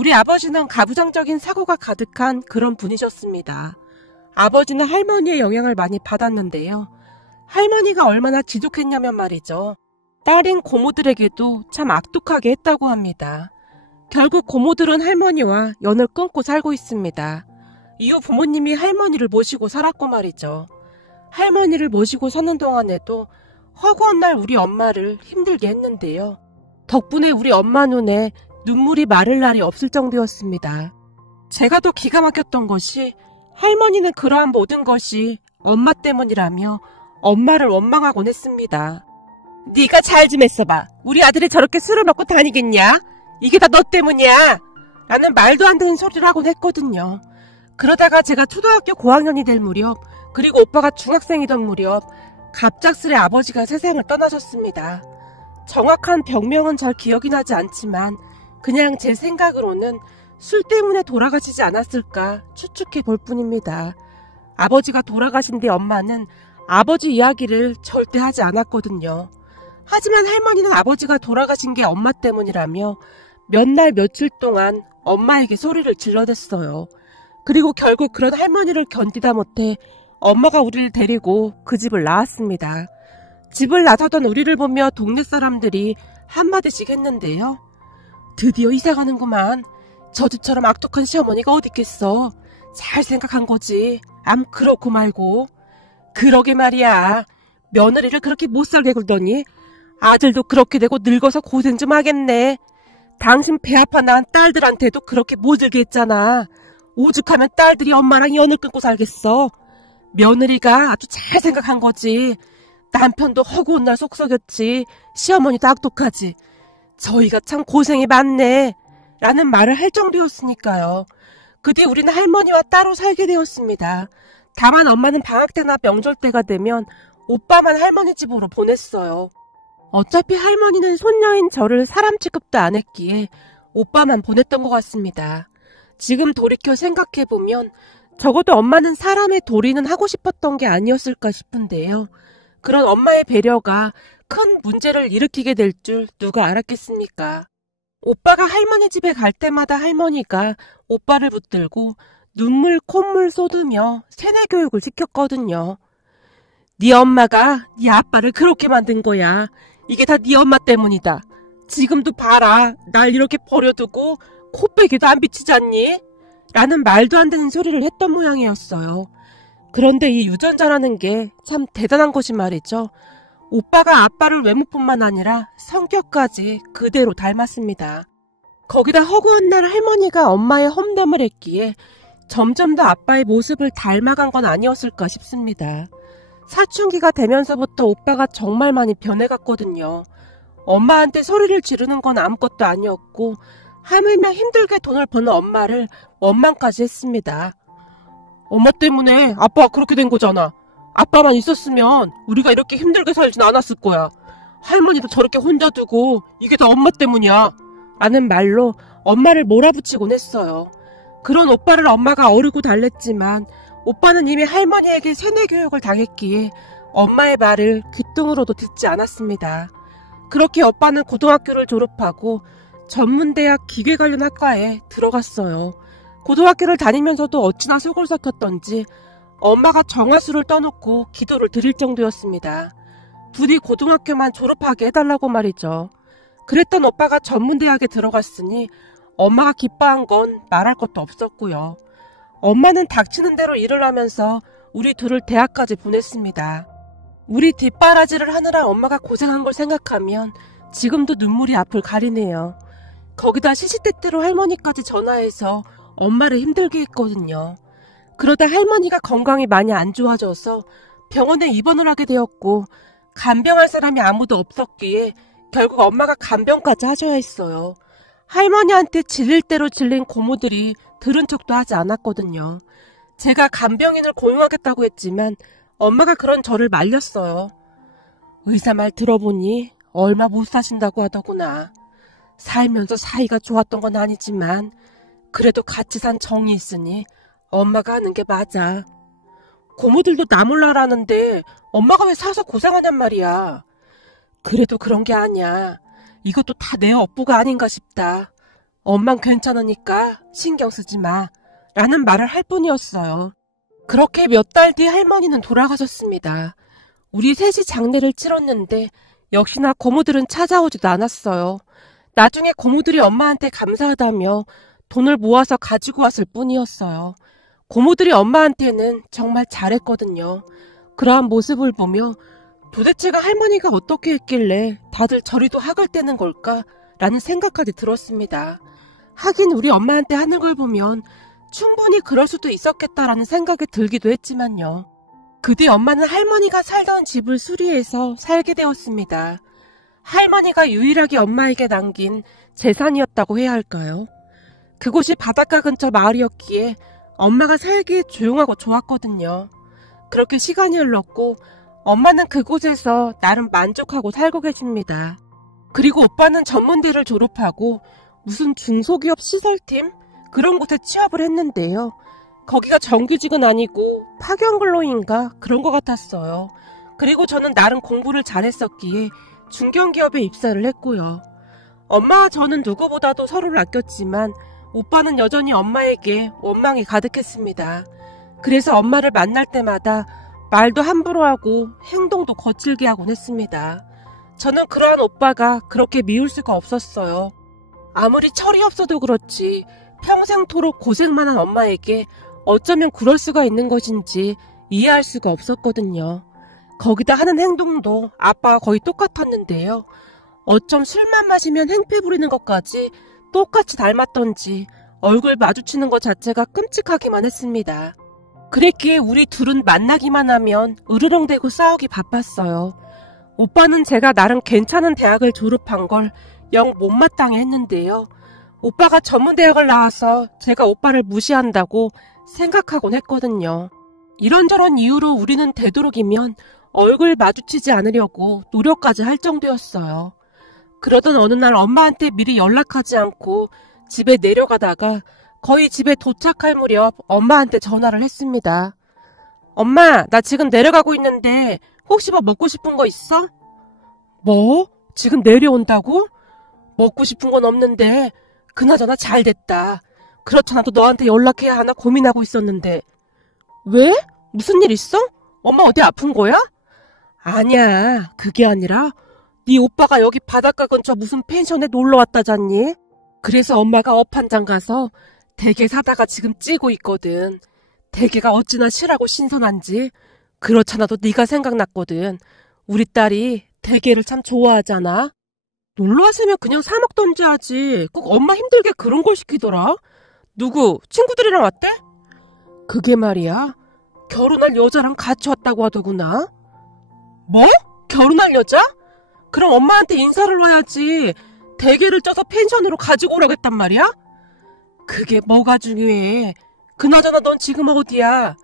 우리 아버지는 가부장적인 사고가 가득한 그런 분이셨습니다. 아버지는 할머니의 영향을 많이 받았는데요. 할머니가 얼마나 지독했냐면 말이죠. 딸인 고모들에게도 참 악독하게 했다고 합니다. 결국 고모들은 할머니와 연을 끊고 살고 있습니다. 이후 부모님이 할머니를 모시고 살았고 말이죠. 할머니를 모시고 사는 동안에도 허구한 날 우리 엄마를 힘들게 했는데요. 덕분에 우리 엄마 눈에 눈물이 마를 날이 없을 정도였습니다. 제가 더 기가 막혔던 것이 할머니는 그러한 모든 것이 엄마 때문이라며 엄마를 원망하곤 했습니다. 네가 잘 좀 했어봐. 우리 아들이 저렇게 술을 먹고 다니겠냐? 이게 다 너 때문이야. 라는 말도 안 되는 소리를 하곤 했거든요. 그러다가 제가 초등학교 고학년이 될 무렵, 그리고 오빠가 중학생이던 무렵 갑작스레 아버지가 세상을 떠나셨습니다. 정확한 병명은 잘 기억이 나지 않지만 그냥 제 생각으로는 술 때문에 돌아가시지 않았을까 추측해 볼 뿐입니다. 아버지가 돌아가신 뒤 엄마는 아버지 이야기를 절대 하지 않았거든요. 하지만 할머니는 아버지가 돌아가신 게 엄마 때문이라며 몇 날 며칠 동안 엄마에게 소리를 질러댔어요. 그리고 결국 그런 할머니를 견디다 못해 엄마가 우리를 데리고 그 집을 나왔습니다. 집을 나서던 우리를 보며 동네 사람들이 한마디씩 했는데요. 드디어 이사가는구만. 저 집처럼 악독한 시어머니가 어디 있겠어. 잘 생각한 거지. 암 그렇고 말고. 그러게 말이야. 며느리를 그렇게 못살게 굴더니 아들도 그렇게 되고 늙어서 고생 좀 하겠네. 당신 배 아파 낳은 딸들한테도 그렇게 못들게 했잖아. 오죽하면 딸들이 엄마랑 연을 끊고 살겠어. 며느리가 아주 잘 생각한 거지. 남편도 허구한 날 속썩였지. 시어머니도 악독하지. 저희가 참 고생이 많네. 라는 말을 할 정도였으니까요. 그 뒤 우리는 할머니와 따로 살게 되었습니다. 다만 엄마는 방학 때나 명절 때가 되면 오빠만 할머니 집으로 보냈어요. 어차피 할머니는 손녀인 저를 사람 취급도 안 했기에 오빠만 보냈던 것 같습니다. 지금 돌이켜 생각해보면 적어도 엄마는 사람의 도리는 하고 싶었던 게 아니었을까 싶은데요. 그런 엄마의 배려가 큰 문제를 일으키게 될 줄 누가 알았겠습니까? 오빠가 할머니 집에 갈 때마다 할머니가 오빠를 붙들고 눈물 콧물 쏟으며 세뇌 교육을 시켰거든요. 네 엄마가 네 아빠를 그렇게 만든 거야. 이게 다 네 엄마 때문이다. 지금도 봐라. 날 이렇게 버려두고 코빼기도 안 비치지 않니? 라는 말도 안 되는 소리를 했던 모양이었어요. 그런데 이 유전자라는 게 참 대단한 것이 말이죠. 오빠가 아빠를 외모뿐만 아니라 성격까지 그대로 닮았습니다. 거기다 허구한 날 할머니가 엄마의 험담을 했기에 점점 더 아빠의 모습을 닮아간 건 아니었을까 싶습니다. 사춘기가 되면서부터 오빠가 정말 많이 변해갔거든요. 엄마한테 소리를 지르는 건 아무것도 아니었고 하물며 힘들게 돈을 버는 엄마를 원망까지 했습니다. 엄마 때문에 아빠가 그렇게 된 거잖아. 아빠만 있었으면 우리가 이렇게 힘들게 살진 않았을 거야. 할머니도 저렇게 혼자 두고 이게 다 엄마 때문이야. 라는 말로 엄마를 몰아붙이곤 했어요. 그런 오빠를 엄마가 어르고 달랬지만 오빠는 이미 할머니에게 세뇌 교육을 당했기에 엄마의 말을 귓등으로도 듣지 않았습니다. 그렇게 오빠는 고등학교를 졸업하고 전문대학 기계 관련 학과에 들어갔어요. 고등학교를 다니면서도 어찌나 속을 삭혔던지 엄마가 정화수를 떠놓고 기도를 드릴 정도였습니다. 부디 고등학교만 졸업하게 해달라고 말이죠. 그랬던 오빠가 전문대학에 들어갔으니 엄마가 기뻐한 건 말할 것도 없었고요. 엄마는 닥치는 대로 일을 하면서 우리 둘을 대학까지 보냈습니다. 우리 뒷바라지를 하느라 엄마가 고생한 걸 생각하면 지금도 눈물이 앞을 가리네요. 거기다 시시때때로 할머니까지 전화해서 엄마를 힘들게 했거든요. 그러다 할머니가 건강이 많이 안 좋아져서 병원에 입원을 하게 되었고 간병할 사람이 아무도 없었기에 결국 엄마가 간병까지 하셔야 했어요. 할머니한테 질릴 대로 질린 고모들이 들은 척도 하지 않았거든요. 제가 간병인을 고용하겠다고 했지만 엄마가 그런 저를 말렸어요. 의사 말 들어보니 얼마 못 사신다고 하더구나. 살면서 사이가 좋았던 건 아니지만 그래도 같이 산 정이 있으니 엄마가 하는 게 맞아. 고모들도 나 몰라라는데 엄마가 왜 사서 고생하냔 말이야. 그래도 그런 게 아니야. 이것도 다 내 업보가 아닌가 싶다. 엄만 괜찮으니까 신경 쓰지 마 라는 말을 할 뿐이었어요. 그렇게 몇 달 뒤 할머니는 돌아가셨습니다. 우리 셋이 장례를 치렀는데 역시나 고모들은 찾아오지도 않았어요. 나중에 고모들이 엄마한테 감사하다며 돈을 모아서 가지고 왔을 뿐이었어요. 고모들이 엄마한테는 정말 잘했거든요. 그러한 모습을 보며 도대체가 할머니가 어떻게 했길래 다들 저리도 학을 떼는 걸까? 라는 생각까지 들었습니다. 하긴 우리 엄마한테 하는 걸 보면 충분히 그럴 수도 있었겠다라는 생각이 들기도 했지만요. 그 뒤 엄마는 할머니가 살던 집을 수리해서 살게 되었습니다. 할머니가 유일하게 엄마에게 남긴 재산이었다고 해야 할까요? 그곳이 바닷가 근처 마을이었기에 엄마가 살기에 조용하고 좋았거든요. 그렇게 시간이 흘렀고 엄마는 그곳에서 나름 만족하고 살고 계십니다. 그리고 오빠는 전문대를 졸업하고 무슨 중소기업 시설팀? 그런 곳에 취업을 했는데요. 거기가 정규직은 아니고 파견근로인가 그런 것 같았어요. 그리고 저는 나름 공부를 잘했었기에 중견기업에 입사를 했고요. 엄마와 저는 누구보다도 서로를 아꼈지만 오빠는 여전히 엄마에게 원망이 가득했습니다. 그래서 엄마를 만날 때마다 말도 함부로 하고 행동도 거칠게 하곤 했습니다. 저는 그러한 오빠가 그렇게 미울 수가 없었어요. 아무리 철이 없어도 그렇지 평생토록 고생만 한 엄마에게 어쩌면 그럴 수가 있는 것인지 이해할 수가 없었거든요. 거기다 하는 행동도 아빠와 거의 똑같았는데요. 어쩜 술만 마시면 행패 부리는 것까지 똑같이 닮았던지 얼굴 마주치는 것 자체가 끔찍하기만 했습니다. 그랬기에 우리 둘은 만나기만 하면 으르렁대고 싸우기 바빴어요. 오빠는 제가 나름 괜찮은 대학을 졸업한 걸 영 못마땅해 했는데요. 오빠가 전문대학을 나와서 제가 오빠를 무시한다고 생각하곤 했거든요. 이런저런 이유로 우리는 되도록이면 얼굴 마주치지 않으려고 노력까지 할 정도였어요. 그러던 어느 날 엄마한테 미리 연락하지 않고 집에 내려가다가 거의 집에 도착할 무렵 엄마한테 전화를 했습니다. 엄마, 나 지금 내려가고 있는데 혹시 뭐 먹고 싶은 거 있어? 뭐? 지금 내려온다고? 먹고 싶은 건 없는데 그나저나 잘 됐다. 그렇잖아도 너한테 연락해야 하나 고민하고 있었는데. 왜? 무슨 일 있어? 엄마 어디 아픈 거야? 아니야, 그게 아니라 네 오빠가 여기 바닷가 근처 무슨 펜션에 놀러 왔다잖니? 그래서 엄마가 업한장 가서 대게 사다가 지금 찌고 있거든. 대게가 어찌나 실하고 신선한지. 그렇잖아도 네가 생각났거든. 우리 딸이 대게를 참 좋아하잖아. 놀러 왔으면 그냥 사 먹던지 하지. 꼭 엄마 힘들게 그런 걸 시키더라. 누구? 친구들이랑 왔대? 그게 말이야. 결혼할 여자랑 같이 왔다고 하더구나. 뭐? 결혼할 여자? 그럼 엄마한테 인사를 와야지. 대게를 쪄서 펜션으로 가지고 오라겠단 말이야? 그게 뭐가 중요해. 그나저나 넌 지금 어디야?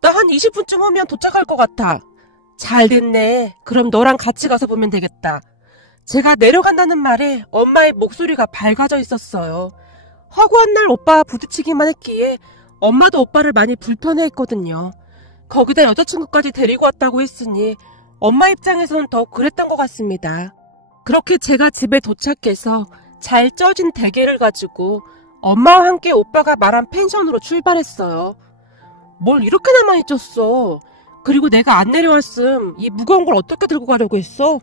나 한 20분쯤 오면 도착할 것 같아. 잘 됐네. 그럼 너랑 같이 가서 보면 되겠다. 제가 내려간다는 말에 엄마의 목소리가 밝아져 있었어요. 허구한 날 오빠와 부딪히기만 했기에 엄마도 오빠를 많이 불편해했거든요. 거기다 여자친구까지 데리고 왔다고 했으니 엄마 입장에서는 더 그랬던 것 같습니다. 그렇게 제가 집에 도착해서 잘 쪄진 대게를 가지고 엄마와 함께 오빠가 말한 펜션으로 출발했어요. 뭘 이렇게나 많이 쪘어. 그리고 내가 안 내려왔음 이 무거운 걸 어떻게 들고 가려고 했어?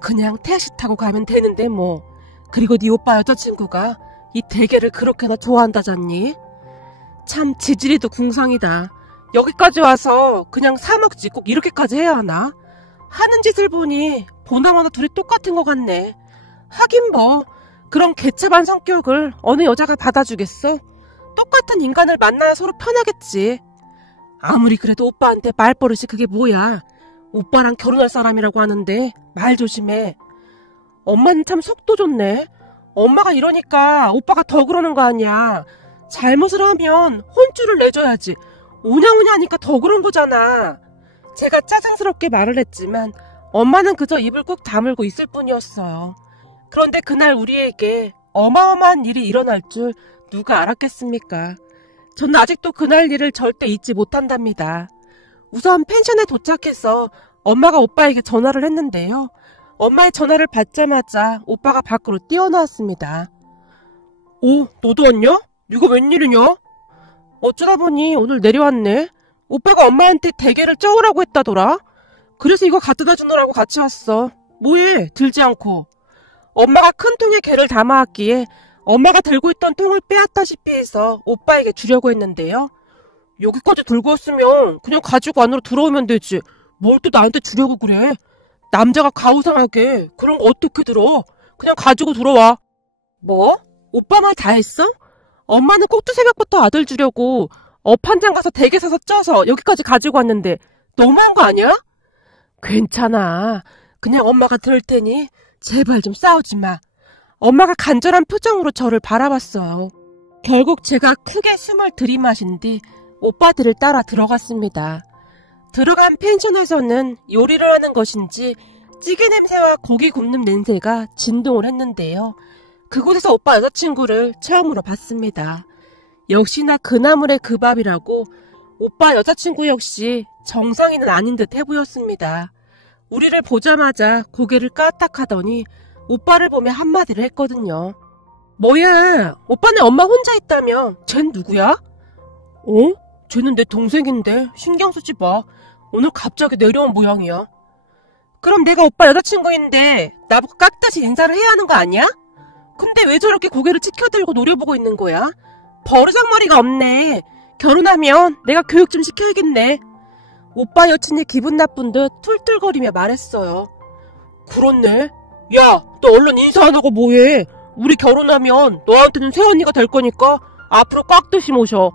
그냥 택시 타고 가면 되는데 뭐. 그리고 네 오빠 여자친구가 이 대게를 그렇게나 좋아한다잖니? 참 지질이도 궁상이다. 여기까지 와서 그냥 사 먹지 꼭 이렇게까지 해야 하나? 하는 짓을 보니 보나마나 둘이 똑같은 것 같네. 하긴 뭐 그런 개차반 성격을 어느 여자가 받아주겠어? 똑같은 인간을 만나야 서로 편하겠지. 아무리 그래도 오빠한테 말버릇이 그게 뭐야. 오빠랑 결혼할 사람이라고 하는데 말 조심해. 엄마는 참 속도 좋네. 엄마가 이러니까 오빠가 더 그러는 거 아니야. 잘못을 하면 혼쭐을 내줘야지. 오냐오냐 하니까 더 그런 거잖아. 제가 짜증스럽게 말을 했지만 엄마는 그저 입을 꾹 다물고 있을 뿐이었어요. 그런데 그날 우리에게 어마어마한 일이 일어날 줄 누가 알았겠습니까? 저는 아직도 그날 일을 절대 잊지 못한답니다. 우선 펜션에 도착해서 엄마가 오빠에게 전화를 했는데요. 엄마의 전화를 받자마자 오빠가 밖으로 뛰어나왔습니다. 오, 너도 왔냐? 이거 웬일이냐? 어쩌다 보니 오늘 내려왔네. 오빠가 엄마한테 대게를 쪄오라고 했다더라. 그래서 이거 갖다 주느라고 같이 왔어. 뭐해? 들지 않고. 엄마가 큰 통에 게를 담아왔기에 엄마가 들고 있던 통을 빼앗다시피 해서 오빠에게 주려고 했는데요. 여기까지 들고 왔으면 그냥 가지고 안으로 들어오면 되지. 뭘 또 나한테 주려고 그래? 남자가 가오상하게 그런 거 어떻게 들어? 그냥 가지고 들어와. 뭐? 오빠 말 다 했어? 엄마는 꼭두 새벽부터 아들 주려고 업한장 가서 대게 사서 쪄서 여기까지 가지고 왔는데 너무한 거 아니야? 괜찮아. 그냥 엄마가 들을 테니 제발 좀 싸우지 마. 엄마가 간절한 표정으로 저를 바라봤어요. 결국 제가 크게 숨을 들이마신 뒤 오빠들을 따라 들어갔습니다. 들어간 펜션에서는 요리를 하는 것인지 찌개 냄새와 고기 굽는 냄새가 진동을 했는데요. 그곳에서 오빠 여자친구를 처음으로 봤습니다. 역시나 그나물의 그 밥이라고 오빠 여자친구 역시 정상인은 아닌 듯 해보였습니다. 우리를 보자마자 고개를 까딱하더니 오빠를 보며 한마디를 했거든요. 뭐야, 오빠네 엄마 혼자 있다며. 쟨 누구야? 어? 쟤는 내 동생인데 신경 쓰지 마. 오늘 갑자기 내려온 모양이야. 그럼 내가 오빠 여자친구인데 나보고 깍듯이 인사를 해야 하는 거 아니야? 근데 왜 저렇게 고개를 치켜들고 노려보고 있는 거야? 버르장머리가 없네. 결혼하면 내가 교육 좀 시켜야겠네. 오빠 여친이 기분 나쁜 듯 툴툴거리며 말했어요. 그렇네. 야, 너 얼른 인사 안 하고 뭐해? 우리 결혼하면 너한테는 새언니가 될 거니까 앞으로 깍듯이 모셔.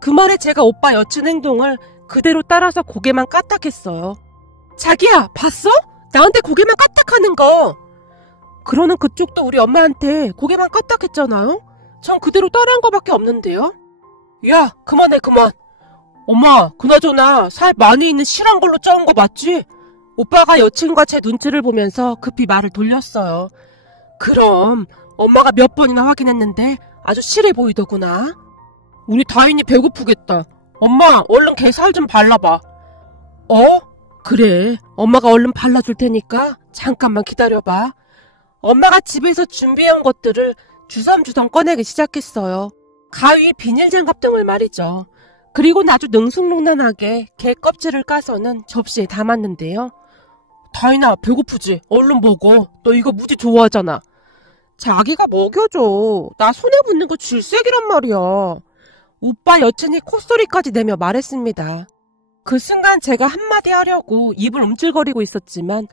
그 말에 제가 오빠 여친 행동을 그대로 따라서 고개만 까딱했어요. 자기야, 봤어? 나한테 고개만 까딱하는 거. 그러는 그쪽도 우리 엄마한테 고개만 까딱했잖아요? 전 그대로 따라한 거밖에 없는데요? 야, 그만해, 그만. 엄마, 그나저나 살 많이 있는 실한 걸로 짜온 거 맞지? 오빠가 여친과 제 눈치를 보면서 급히 말을 돌렸어요. 그럼 엄마가 몇 번이나 확인했는데 아주 실해 보이더구나. 우리 다인이 배고프겠다. 엄마, 얼른 걔 살 좀 발라봐. 어? 그래, 엄마가 얼른 발라줄 테니까 잠깐만 기다려봐. 엄마가 집에서 준비해온 것들을 주섬주섬 꺼내기 시작했어요. 가위, 비닐장갑 등을 말이죠. 그리고는 아주 능숙능란하게 게 껍질을 까서는 접시에 담았는데요. 다인아, 배고프지? 얼른 먹어. 너 이거 무지 좋아하잖아. 자기가 먹여줘. 나 손에 붙는 거 질색이란 말이야. 오빠 여친이 콧소리까지 내며 말했습니다. 그 순간 제가 한마디 하려고 입을 움찔거리고 있었지만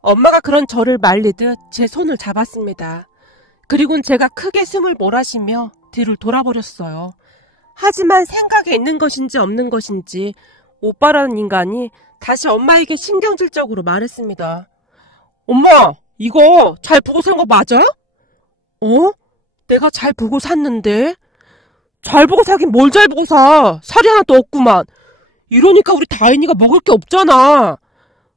엄마가 그런 저를 말리듯 제 손을 잡았습니다. 그리고는 제가 크게 숨을 몰아쉬며 뒤를 돌아버렸어요. 하지만 생각에 있는 것인지 없는 것인지 오빠라는 인간이 다시 엄마에게 신경질적으로 말했습니다. 엄마, 이거 잘 보고 산 거 맞아? 어? 내가 잘 보고 샀는데? 잘 보고 사긴 뭘 잘 보고 사. 살이 하나도 없구만. 이러니까 우리 다인이가 먹을 게 없잖아.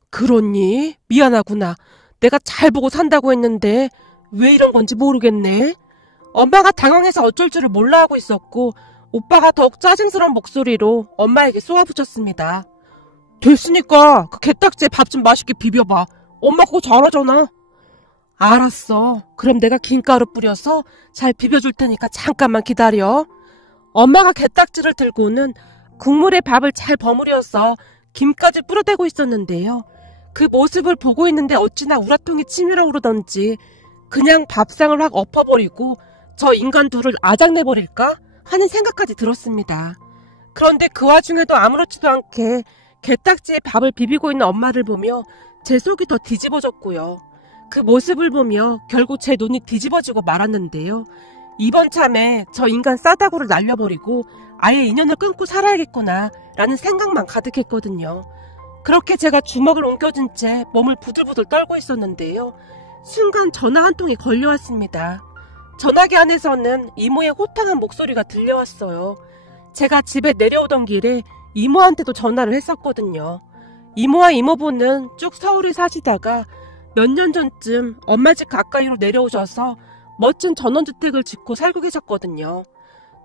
그렇니? 미안하구나. 내가 잘 보고 산다고 했는데 왜 이런 건지 모르겠네. 엄마가 당황해서 어쩔 줄을 몰라 하고 있었고 오빠가 더욱 짜증스러운 목소리로 엄마에게 쏘아붙였습니다. 됐으니까 그 게딱지에 밥 좀 맛있게 비벼봐. 엄마 그거 잘하잖아. 알았어. 그럼 내가 김가루 뿌려서 잘 비벼줄 테니까 잠깐만 기다려. 엄마가 게딱지를 들고는 국물에 밥을 잘 버무려서 김까지 뿌려대고 있었는데요. 그 모습을 보고 있는데 어찌나 우라통이 치밀어 오르던지 그냥 밥상을 확 엎어버리고 저 인간 둘을 아작내버릴까 하는 생각까지 들었습니다. 그런데 그 와중에도 아무렇지도 않게 게딱지에 밥을 비비고 있는 엄마를 보며 제 속이 더 뒤집어졌고요. 그 모습을 보며 결국 제 눈이 뒤집어지고 말았는데요. 이번 참에 저 인간 싸다구를 날려버리고 아예 인연을 끊고 살아야겠구나 라는 생각만 가득했거든요. 그렇게 제가 주먹을 옮겨진 채 몸을 부들부들 떨고 있었는데요. 순간 전화 한 통이 걸려왔습니다. 전화기 안에서는 이모의 호탕한 목소리가 들려왔어요. 제가 집에 내려오던 길에 이모한테도 전화를 했었거든요. 이모와 이모부는 쭉 서울에 사시다가 몇 년 전쯤 엄마 집 가까이로 내려오셔서 멋진 전원주택을 짓고 살고 계셨거든요.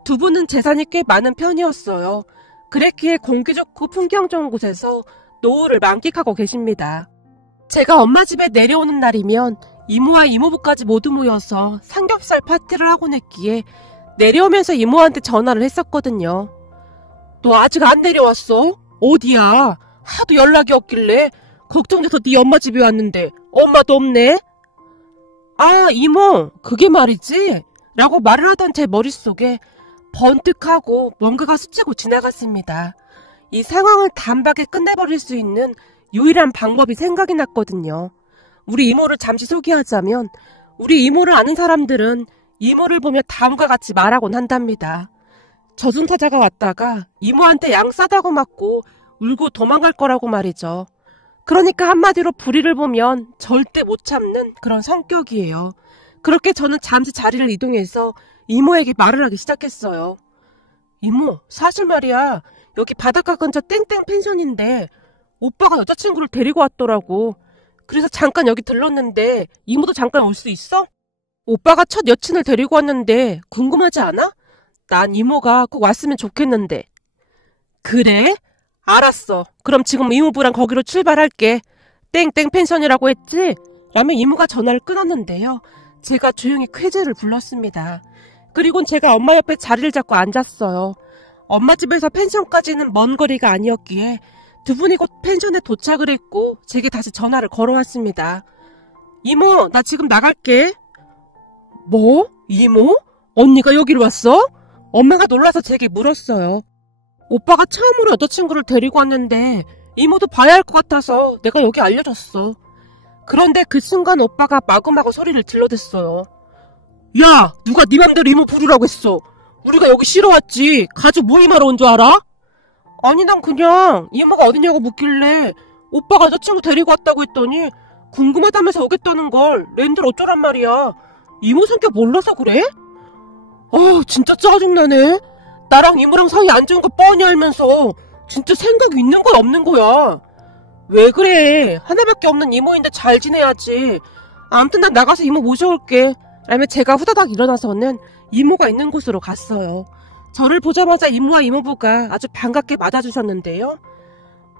두 분은 재산이 꽤 많은 편이었어요. 그랬기에 공기 좋고 풍경 좋은 곳에서 노후를 만끽하고 계십니다. 제가 엄마 집에 내려오는 날이면 이모와 이모부까지 모두 모여서 삼겹살 파티를 하곤 했기에 내려오면서 이모한테 전화를 했었거든요. 너 아직 안 내려왔어? 어디야? 하도 연락이 없길래 걱정돼서 네 엄마 집에 왔는데 엄마도 없네? 아, 이모, 그게 말이지? 라고 말을 하던 제 머릿속에 번뜩하고 뭔가가 스치고 지나갔습니다. 이 상황을 단박에 끝내버릴 수 있는 유일한 방법이 생각이 났거든요. 우리 이모를 잠시 소개하자면 우리 이모를 아는 사람들은 이모를 보며 다음과 같이 말하곤 한답니다. 저승사자가 왔다가 이모한테 양 싸다고 맞고 울고 도망갈 거라고 말이죠. 그러니까 한마디로 불의를 보면 절대 못 참는 그런 성격이에요. 그렇게 저는 잠시 자리를 이동해서 이모에게 말을 하기 시작했어요. 이모, 사실 말이야. 여기 바닷가 근처 땡땡 펜션인데 오빠가 여자친구를 데리고 왔더라고. 그래서 잠깐 여기 들렀는데 이모도 잠깐 올 수 있어? 오빠가 첫 여친을 데리고 왔는데 궁금하지 않아? 난 이모가 꼭 왔으면 좋겠는데. 그래? 알았어. 그럼 지금 이모부랑 거기로 출발할게. 땡땡 펜션이라고 했지? 라며 이모가 전화를 끊었는데요. 제가 조용히 쾌재를 불렀습니다. 그리고 제가 엄마 옆에 자리를 잡고 앉았어요. 엄마 집에서 펜션까지는 먼 거리가 아니었기에 두 분이 곧 펜션에 도착을 했고 제게 다시 전화를 걸어왔습니다. 이모, 나 지금 나갈게. 뭐? 이모? 언니가 여기로 왔어? 엄마가 놀라서 제게 물었어요. 오빠가 처음으로 여자친구를 데리고 왔는데 이모도 봐야 할 것 같아서 내가 여기 알려줬어. 그런데 그 순간 오빠가 마구마구 소리를 질러댔어요. 야, 누가 네 맘대로 이모 부르라고 했어. 우리가 여기 쉬러 왔지. 가족 모임하러 온 줄 알아? 아니, 난 그냥 이모가 어디냐고 묻길래 오빠가 여자친구 데리고 왔다고 했더니 궁금하다면서 오겠다는 걸 랜들 어쩌란 말이야. 이모 성격 몰라서 그래? 진짜 짜증나네. 나랑 이모랑 사이 안 좋은 거 뻔히 알면서 진짜 생각이 있는 거야 없는 거야. 왜 그래? 하나밖에 없는 이모인데 잘 지내야지. 아무튼 난 나가서 이모 모셔올게. 라며 제가 후다닥 일어나서는 이모가 있는 곳으로 갔어요. 저를 보자마자 이모와 이모부가 아주 반갑게 맞아주셨는데요.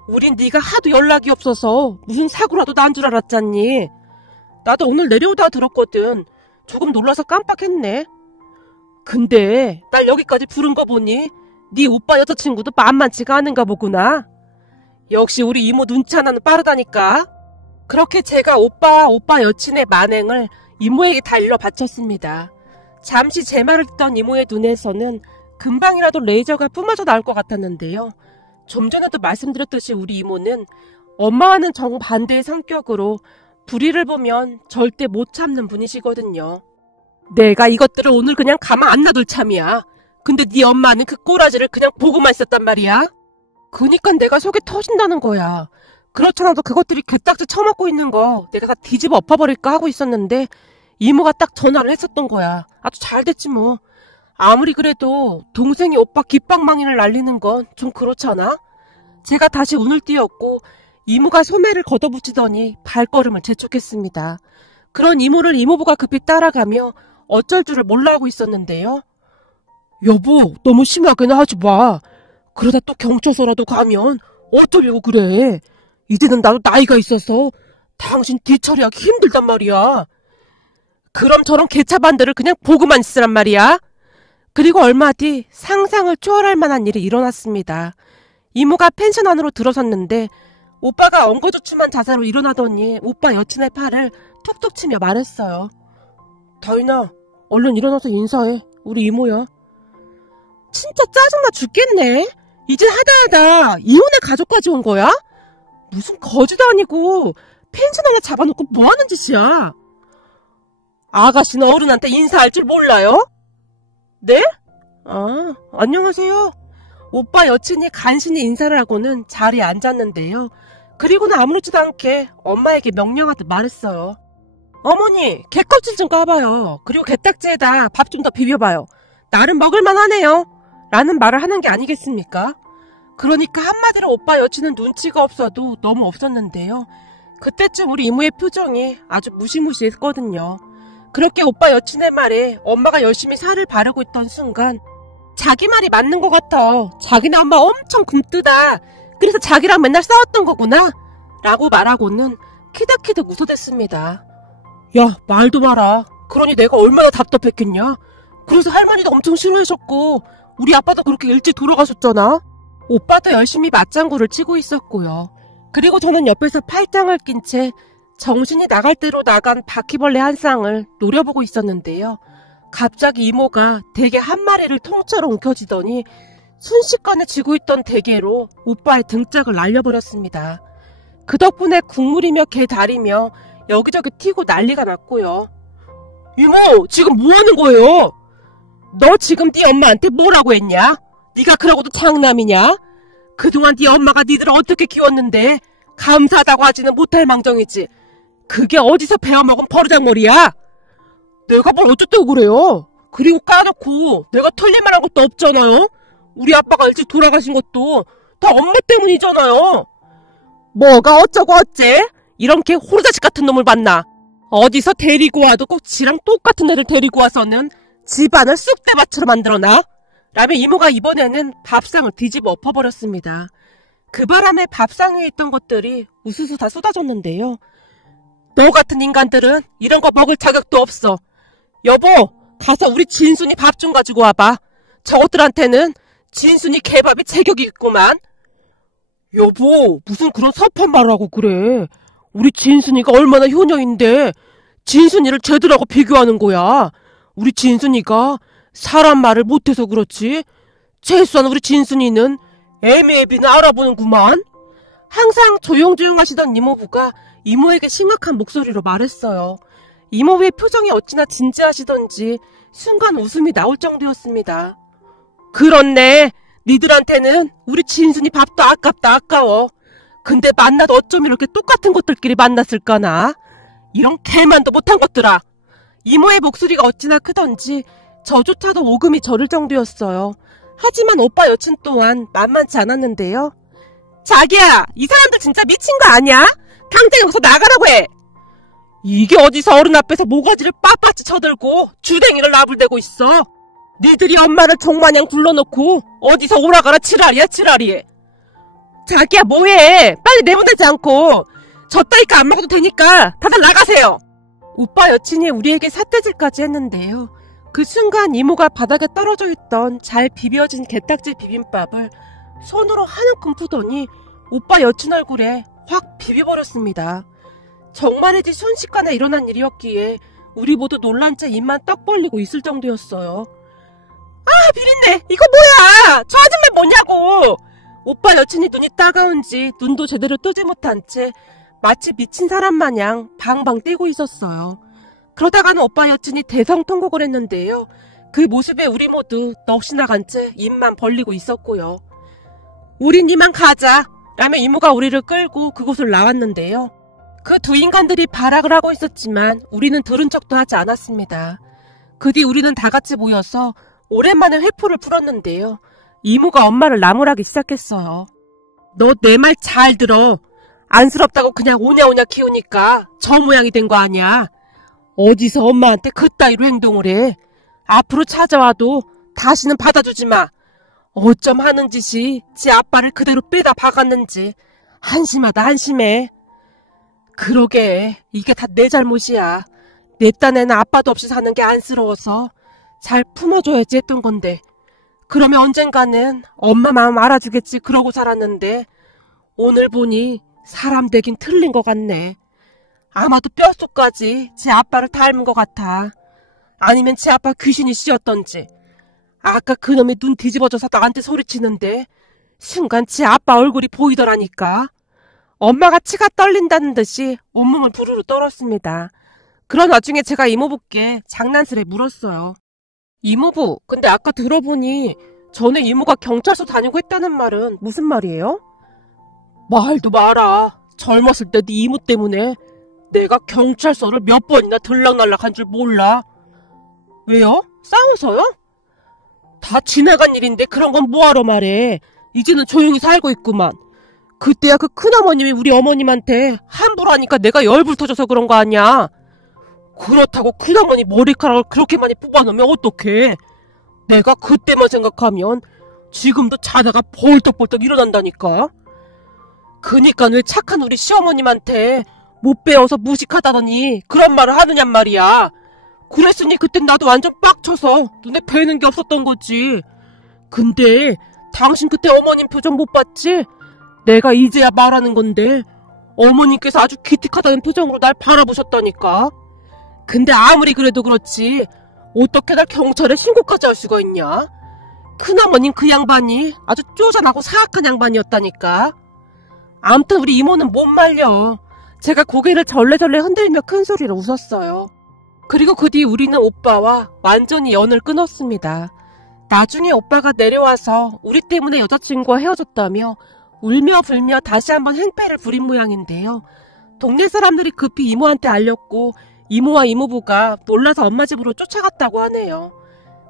우린 네가 하도 연락이 없어서 무슨 사고라도 난 줄 알았잖니. 나도 오늘 내려오다 들었거든. 조금 놀라서 깜빡했네. 근데 날 여기까지 부른 거 보니 네 오빠 여자친구도 만만치가 않은가 보구나. 역시 우리 이모 눈치 하나는 빠르다니까. 그렇게 제가 오빠 여친의 만행을 이모에게 다 일러 바쳤습니다. 잠시 제 말을 듣던 이모의 눈에서는 금방이라도 레이저가 뿜어져 나올 것 같았는데요. 좀 전에도 말씀드렸듯이 우리 이모는 엄마와는 정반대의 성격으로 불의를 보면 절대 못 참는 분이시거든요. 내가 이것들을 오늘 그냥 가만 안 놔둘 참이야. 근데 네 엄마는 그 꼬라지를 그냥 보고만 있었단 말이야. 그니까 내가 속이 터진다는 거야. 그렇더라도 그것들이 개딱지 처먹고 있는 거 내가 다 뒤집어 엎어버릴까 하고 있었는데 이모가 딱 전화를 했었던 거야. 아주 잘 됐지 뭐. 아무리 그래도 동생이 오빠 깃방망이를 날리는 건 좀 그렇잖아. 제가 다시 운을 띄웠고 이모가 소매를 걷어붙이더니 발걸음을 재촉했습니다. 그런 이모를 이모부가 급히 따라가며 어쩔 줄을 몰라 하고 있었는데요. 여보, 너무 심하게는 하지 마. 그러다 또 경찰서라도 가면 어쩌려고 그래. 이제는 나도 나이가 있어서 당신 뒤처리하기 힘들단 말이야. 그럼 저런 개차반들을 그냥 보고만 있으란 말이야. 그리고 얼마 뒤 상상을 초월할 만한 일이 일어났습니다. 이모가 펜션 안으로 들어섰는데 오빠가 엉거주춤한 자세로 일어나더니 오빠 여친의 팔을 툭툭 치며 말했어요. 다인아, 얼른 일어나서 인사해. 우리 이모야. 진짜 짜증나 죽겠네. 이제 하다하다 이혼의 가족까지 온 거야? 무슨 거지도 아니고 펜션 하나 잡아놓고 뭐하는 짓이야. 아가씨는 어른한테 인사할 줄 몰라요? 네? 안녕하세요. 오빠 여친이 간신히 인사를 하고는 자리에 앉았는데요. 그리고는 아무렇지도 않게 엄마에게 명령하듯 말했어요. 어머니, 개껍질 좀 까봐요. 그리고 게딱지에다 밥 좀 더 비벼봐요. 나름 먹을만 하네요. 라는 말을 하는 게 아니겠습니까? 그러니까 한마디로 오빠 여친은 눈치가 없어도 너무 없었는데요. 그때쯤 우리 이모의 표정이 아주 무시무시했거든요. 그렇게 오빠 여친의 말에 엄마가 열심히 살을 바르고 있던 순간 자기 말이 맞는 것 같아. 자기네 엄마 엄청 굶뜨다. 그래서 자기랑 맨날 싸웠던 거구나. 라고 말하고는 키득키득 웃어댔습니다. 야, 말도 마라. 그러니 내가 얼마나 답답했겠냐. 그래서 할머니도 엄청 싫어하셨고 우리 아빠도 그렇게 일찍 돌아가셨잖아. 오빠도 열심히 맞장구를 치고 있었고요. 그리고 저는 옆에서 팔짱을 낀 채 정신이 나갈 대로 나간 바퀴벌레 한 쌍을 노려보고 있었는데요. 갑자기 이모가 대게 한 마리를 통째로 움켜쥐더니 순식간에 쥐고 있던 대게로 오빠의 등짝을 날려버렸습니다. 그 덕분에 국물이며 게 다리며 여기저기 튀고 난리가 났고요. 이모, 지금 뭐 하는 거예요? 너 지금 네 엄마한테 뭐라고 했냐? 네가 그러고도 장남이냐? 그동안 네 엄마가 니들을 어떻게 키웠는데 감사하다고 하지는 못할 망정이지. 그게 어디서 배워먹은 버르장머리야? 내가 뭘 어쩌다고 그래요? 그리고 까놓고 내가 틀릴 만한 것도 없잖아요? 우리 아빠가 일찍 돌아가신 것도 다 엄마 때문이잖아요. 뭐가 어쩌고 어째? 이런 개 호루자식 같은 놈을 만나. 어디서 데리고 와도 꼭 지랑 똑같은 애를 데리고 와서는 집안을 쑥대밭으로 만들어놔? 라며 이모가 이번에는 밥상을 뒤집어 엎어버렸습니다. 그 바람에 밥상 위에 있던 것들이 우수수 다 쏟아졌는데요. 너 같은 인간들은 이런 거 먹을 자격도 없어. 여보, 가서 우리 진순이 밥 좀 가지고 와봐. 저것들한테는 진순이 개밥이 제격이 있구만. 여보, 무슨 그런 섭한 말을 하고 그래. 우리 진순이가 얼마나 효녀인데 진순이를 쟤들하고 비교하는 거야. 우리 진순이가 사람 말을 못해서 그렇지 최소한 우리 진순이는 애미애비는 알아보는구만. 항상 조용조용 하시던 이모부가 이모에게 심각한 목소리로 말했어요. 이모부의 표정이 어찌나 진지하시던지 순간 웃음이 나올 정도였습니다. 그렇네. 니들한테는 우리 진순이 밥도 아깝다 아까워. 근데 만나도 어쩜 이렇게 똑같은 것들끼리 만났을까나. 이런 개만도 못한 것들아. 이모의 목소리가 어찌나 크던지 저조차도 오금이 저릴 정도였어요. 하지만 오빠 여친 또한 만만치 않았는데요. 자기야, 이 사람들 진짜 미친 거 아니야? 당장 여기서 나가라고 해. 이게 어디서 어른 앞에서 모가지를 빳빳이 쳐들고 주댕이를 나불대고 있어. 니들이 엄마를 종마냥 불러놓고 어디서 오라가라 지랄이야 지랄이. 자기야 뭐해. 빨리 내보내지 않고. 졌다니까 안 먹어도 되니까 다들 나가세요. 오빠 여친이 우리에게 삿대질까지 했는데요. 그 순간 이모가 바닥에 떨어져 있던 잘 비벼진 게딱지 비빔밥을 손으로 한 움큼 푸더니 오빠 여친 얼굴에 확 비벼버렸습니다. 정말이지 순식간에 일어난 일이었기에 우리 모두 놀란 채 입만 떡 벌리고 있을 정도였어요. 아, 비린내! 이거 뭐야! 저 아줌마 뭐냐고! 오빠 여친이 눈이 따가운지 눈도 제대로 뜨지 못한 채 마치 미친 사람 마냥 방방 뛰고 있었어요. 그러다가는 오빠 여친이 대성통곡을 했는데요. 그 모습에 우리 모두 넋이 나간 채 입만 벌리고 있었고요. 우린 이만 가자! 라며 이모가 우리를 끌고 그곳을 나왔는데요. 그 두 인간들이 발악을 하고 있었지만 우리는 들은 척도 하지 않았습니다. 그 뒤 우리는 다 같이 모여서 오랜만에 회포를 풀었는데요. 이모가 엄마를 나무라기 시작했어요. 너 내 말 잘 들어. 안쓰럽다고 그냥 오냐오냐 키우니까 저 모양이 된 거 아니야. 어디서 엄마한테 그따위로 행동을 해. 앞으로 찾아와도 다시는 받아주지 마. 어쩜 하는 짓이 지 아빠를 그대로 빼다 박았는지 한심하다 한심해. 그러게 이게 다 내 잘못이야. 내 딴에는 아빠도 없이 사는 게 안쓰러워서 잘 품어줘야지 했던 건데 그러면 언젠가는 엄마 마음 알아주겠지 그러고 살았는데 오늘 보니 사람 되긴 틀린 것 같네. 아마도 뼛속까지 제 아빠를 닮은 것 같아. 아니면 제 아빠 귀신이 씌었던지. 아까 그놈이 눈 뒤집어져서 나한테 소리치는데 순간 제 아빠 얼굴이 보이더라니까. 엄마가 치가 떨린다는 듯이 온몸을 부르르 떨었습니다. 그런 와중에 제가 이모부께 장난스레 물었어요. 이모부, 근데 아까 들어보니 전에 이모가 경찰서 다니고 했다는 말은 무슨 말이에요? 말도 마라. 젊었을 때 네 이모 때문에 내가 경찰서를 몇 번이나 들락날락한 줄 몰라. 왜요? 싸워서요? 다 지나간 일인데 그런 건 뭐하러 말해. 이제는 조용히 살고 있구만. 그때야 그 큰어머님이 우리 어머님한테 함부로 하니까 내가 열불 터져서 그런 거 아니야. 그렇다고 큰어머니 머리카락을 그렇게 많이 뽑아놓으면 어떡해. 내가 그때만 생각하면 지금도 자다가 벌떡벌떡 일어난다니까. 그니까 늘 착한 우리 시어머님한테 못 배워서 무식하다더니 그런 말을 하느냔 말이야. 그랬으니 그땐 나도 완전 빡쳐서 눈에 뵈는 게 없었던 거지. 근데 당신 그때 어머님 표정 못 봤지? 내가 이제야 말하는 건데 어머님께서 아주 기특하다는 표정으로 날 바라보셨다니까. 근데 아무리 그래도 그렇지 어떻게 날 경찰에 신고까지 할 수가 있냐? 큰어머님 그 양반이 아주 쪼잔하고 사악한 양반이었다니까. 아무튼 우리 이모는 못 말려. 제가 고개를 절레절레 흔들며 큰 소리로 웃었어요. 그리고 그 뒤 우리는 오빠와 완전히 연을 끊었습니다. 나중에 오빠가 내려와서 우리 때문에 여자친구와 헤어졌다며 울며 불며 다시 한번 행패를 부린 모양인데요. 동네 사람들이 급히 이모한테 알렸고 이모와 이모부가 놀라서 엄마 집으로 쫓아갔다고 하네요.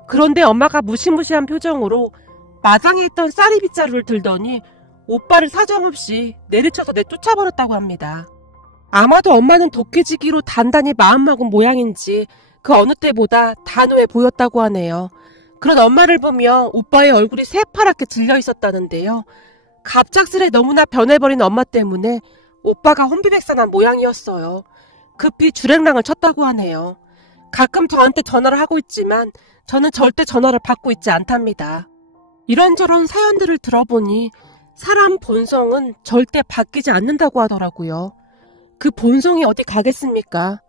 그런데 엄마가 무시무시한 표정으로 마당에 있던 쌀이 빗자루를 들더니 오빠를 사정없이 내리쳐서 내쫓아버렸다고 합니다. 아마도 엄마는 독해지기로 단단히 마음먹은 모양인지 그 어느 때보다 단호해 보였다고 하네요. 그런 엄마를 보며 오빠의 얼굴이 새파랗게 질려 있었다는데요. 갑작스레 너무나 변해버린 엄마 때문에 오빠가 혼비백산한 모양이었어요. 급히 주랭랑을 쳤다고 하네요. 가끔 저한테 전화를 하고 있지만 저는 절대 전화를 받고 있지 않답니다. 이런저런 사연들을 들어보니 사람 본성은 절대 바뀌지 않는다고 하더라고요. 그 본성이 어디 가겠습니까?